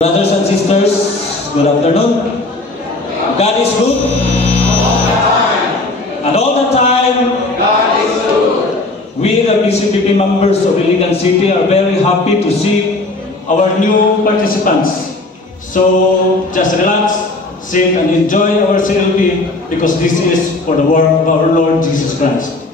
Brothers and sisters, good afternoon. God is good. And all the time, God is good. We, the BCPP members of Iligan City, are very happy to see our new participants. So just relax, sit, and enjoy our CLP because this is for the work of our Lord Jesus Christ.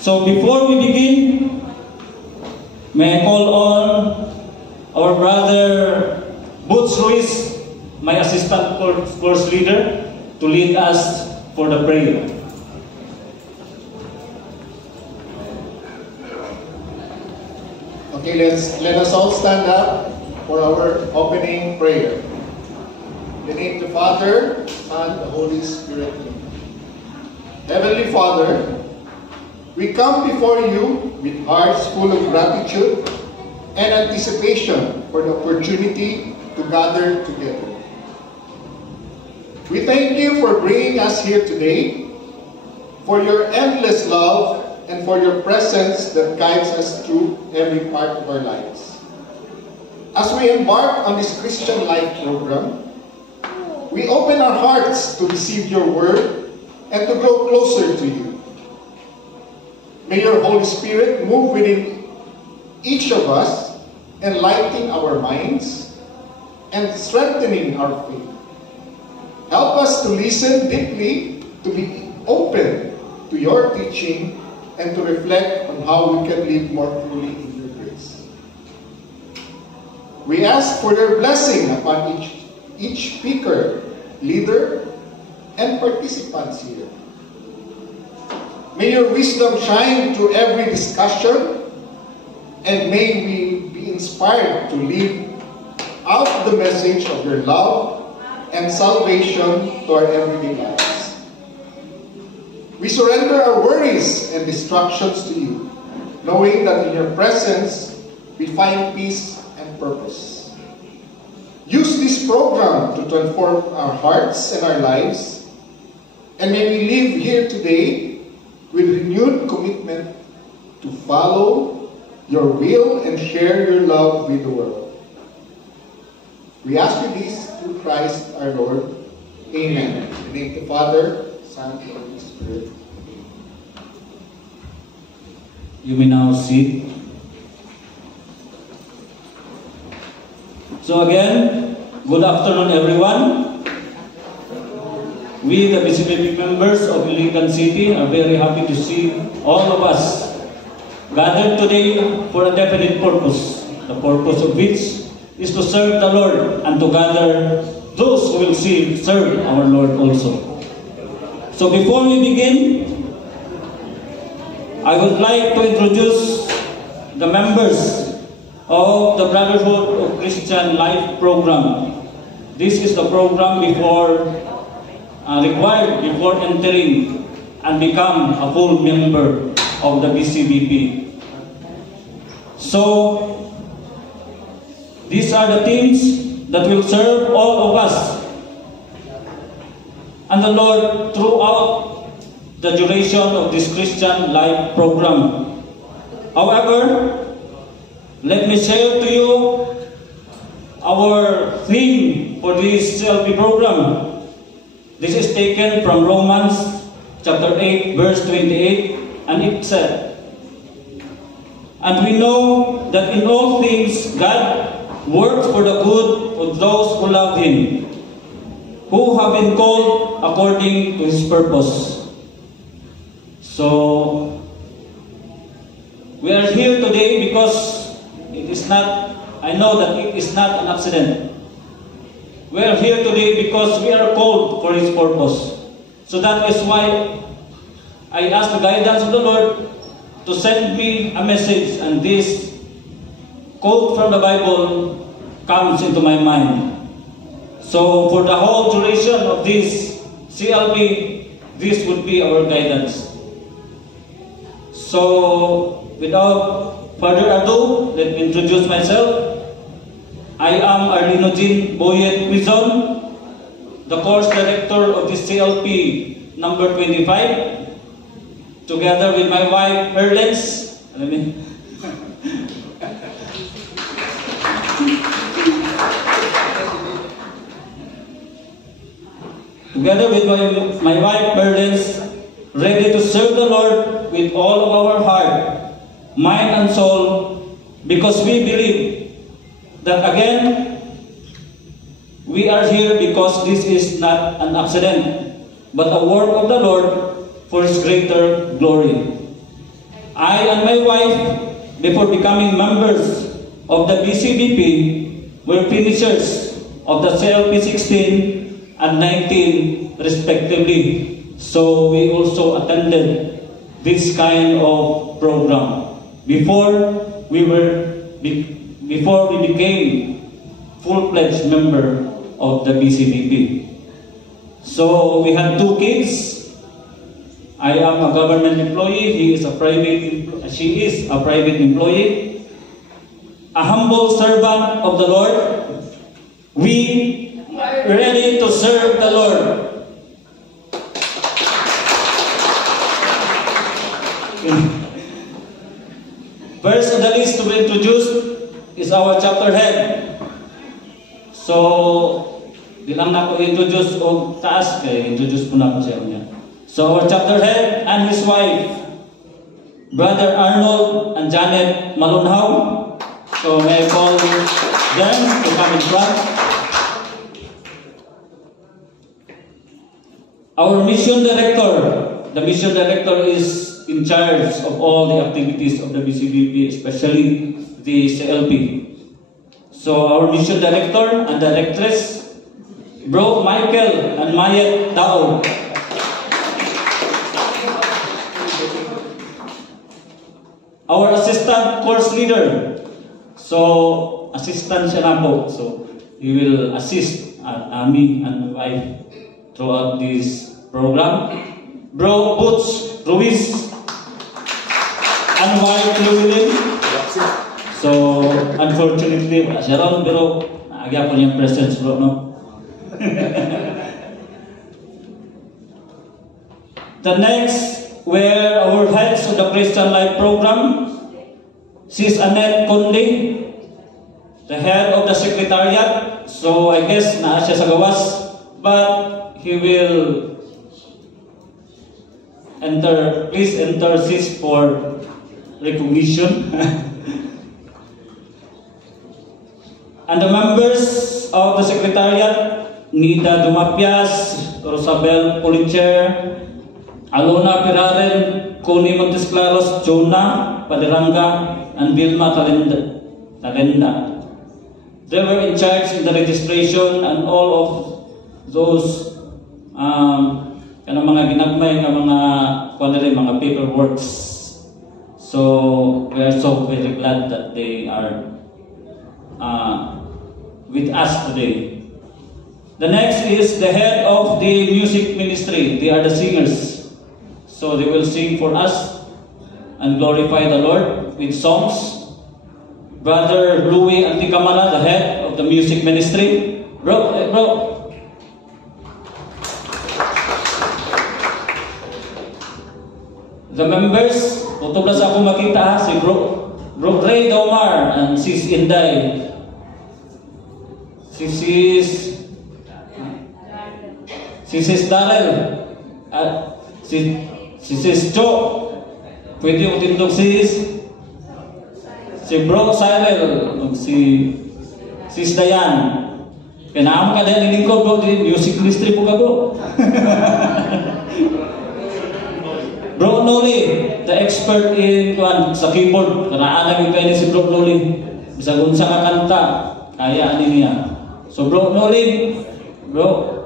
So before we begin, may I call on our brother Boots Ruiz, my assistant course leader, to lead us for the prayer. Okay, let us all stand up for our opening prayer. In the name of the Father, Son, and the Holy Spirit. Heavenly Father, we come before you with hearts full of gratitude and anticipation for the opportunity to gather together. We thank you for bringing us here today, for your endless love, and for your presence that guides us through every part of our lives. As we embark on this Christian Life program, we open our hearts to receive your word and to grow closer to you. May your Holy Spirit move within each of us, enlightening our minds and strengthening our faith. Help us to listen deeply, to be open to your teaching, and to reflect on how we can live more fully in your grace. We ask for your blessing upon each speaker, leader, and participants here. May your wisdom shine through every discussion, and may we be inspired to live out the message of your love and salvation to our everyday lives. We surrender our worries and distractions to you, knowing that in your presence we find peace and purpose. Use this program to transform our hearts and our lives, and may we live here today with renewed commitment to follow your will and share your love with the world. We ask you this through Christ our Lord. Amen. In the name of the Father, Son, and Holy Spirit. You may now sit. So again, good afternoon everyone. We, the BCPP members of Iligan City, are very happy to see all of us gathered today for a definite purpose, the purpose of which is to serve the Lord and to gather those who will serve our Lord also. So before we begin, I would like to introduce the members of the Brotherhood of Christian Life program. This is the program required before entering and become a full member of the BCBP. So, these are the teams that will serve all of us and the Lord throughout the duration of this Christian Life program. However, let me share to you our theme for this CLP program. This is taken from Romans chapter 8, verse 28, and it said, "And we know that in all things God works for the good of those who love Him, who have been called according to His purpose." So, we are here today because I know that it is not an accident. We are here today because we are called for His purpose. So that is why I ask the guidance of the Lord to send me a message, and this quote from the Bible comes into my mind. So for the whole duration of this CLP, this would be our guidance. So without further ado, let me introduce myself. I am Arlino Jean Boyet Quizon, the course director of this CLP number 25, together with my wife, Erlens. together with my wife, Berlins, ready to serve the Lord with all of our heart, mind, and soul, because we believe that again, we are here because this is not an accident, but a work of the Lord for His greater glory. I and my wife, before becoming members of the BCBP, were finishers of the CLP 16 and 19 respectively. So we also attended this kind of program before we became full-fledged member of the BCBP. So we had 2 kids. I am a government employee. She is a private employee. A humble servant of the Lord. We are ready to serve the Lord. First on the list to be introduced is our chapter head. So, di lang na ko introduce o taas kaya introduce po na ko siya niya. So our chapter head and his wife, Brother Arnold and Janet Malunhaw. So may I call them to come in front. Our mission director. The mission director is in charge of all the activities of the BCBP, especially the CLP. So our mission director and directress, Bro Michael and Mayet Tao. Our assistant course leader. So assistant siya na po. So he will assist me and my wife throughout this program. Bro Butch Ruiz and wife Llewellyn. So unfortunately wala siya ron, pero naagya ko niyang presence bro, no? The next were our heads of the Christian Life program, Sis Annette Conde, the head of the secretariat. So I guess na siya sa gawas, but he will enter. Please enter Sis for recognition. And the members of the secretariat, Nida Dumapias, Rosabel Policher, Alona Piraren, Connie Montes Claros, Jonah Paderanga, and Vilma Talenda. They were in charge in the registration and all of those mga ginagmay nga mga paperworks. So we are so very glad that they are with us today. The next is the head of the music ministry. They are the singers. So they will sing for us and glorify the Lord with songs. Brother Louis Antikamala, the head of the music ministry. Bro. The members, utublas ako makita si Bro Ray Daumar and Sis Inday. Sis Darrell at Sis Jo. Pwede ko tindog si Bro Cyril, Sis Dayan. Kaya ka dahil nilingkod bro, music ministry po ka bro. Bro Noli, the expert in sa keyboard. Kanaan namin si Bro Noli. Bisag unsa ka kanta, kaya niya. So Bro Noli, bro.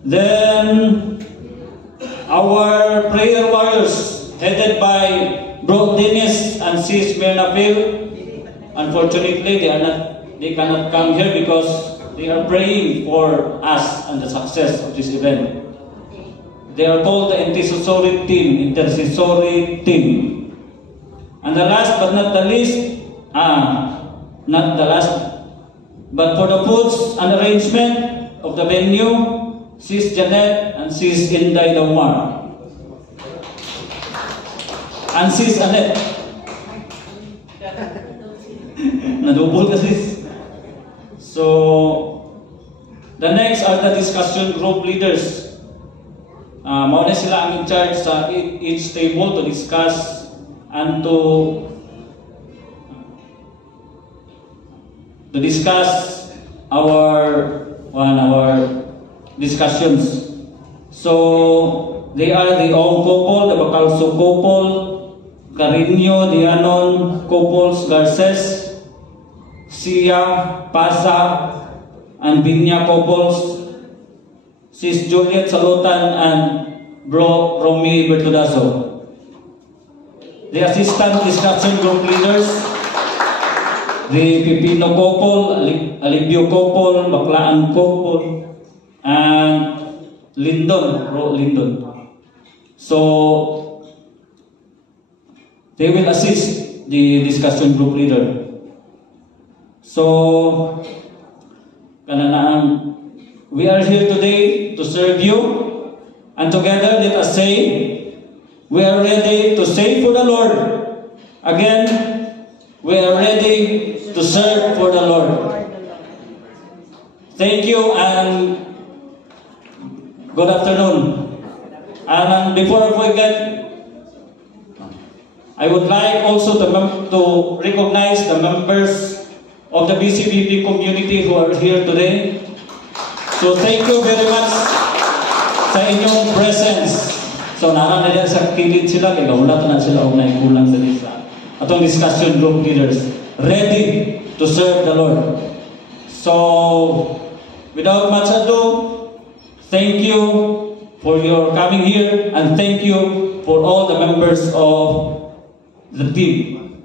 Then our prayer warriors headed by Bro Dennis and Sis Myrna Phil. Unfortunately, they cannot come here because they are praying for us and the success of this event. They are called the intercessory team. And the last but not the least, not the last, but for the foods and arrangement of the venue, Sis Janet and Sis Inday Daumar. And Sis Annette. Nadubol ka sis. So, The next are the discussion group leaders. Mauna sila ang in charge sa each table to discuss and to discuss our discussions. So they are the Ong couple, the Bacalso couple, Carino, Dianon couples, Garces, Sia, Pasa, and Binya couples, Sis Juliet Salutan and Bro Romy Bertudaso. The assistant discussion group leaders, the Pipino couple, Alibio couple, Baklaan couple, and Lindon. So they will assist the discussion group leader. So we are here today to serve you, and together let us say, we are ready to save for the Lord. Again, we are ready to serve for the Lord. Thank you and good afternoon. And before we get, I would like also to recognize the members of the BCBP community who are here today. So thank you very much sa inyong presence. So naranan sa kilid sila, kaya wala na sila kung naikulang dali sa atong discussion group leaders, ready to serve the Lord. So without much ado, thank you for your coming here, and thank you for all the members of the team.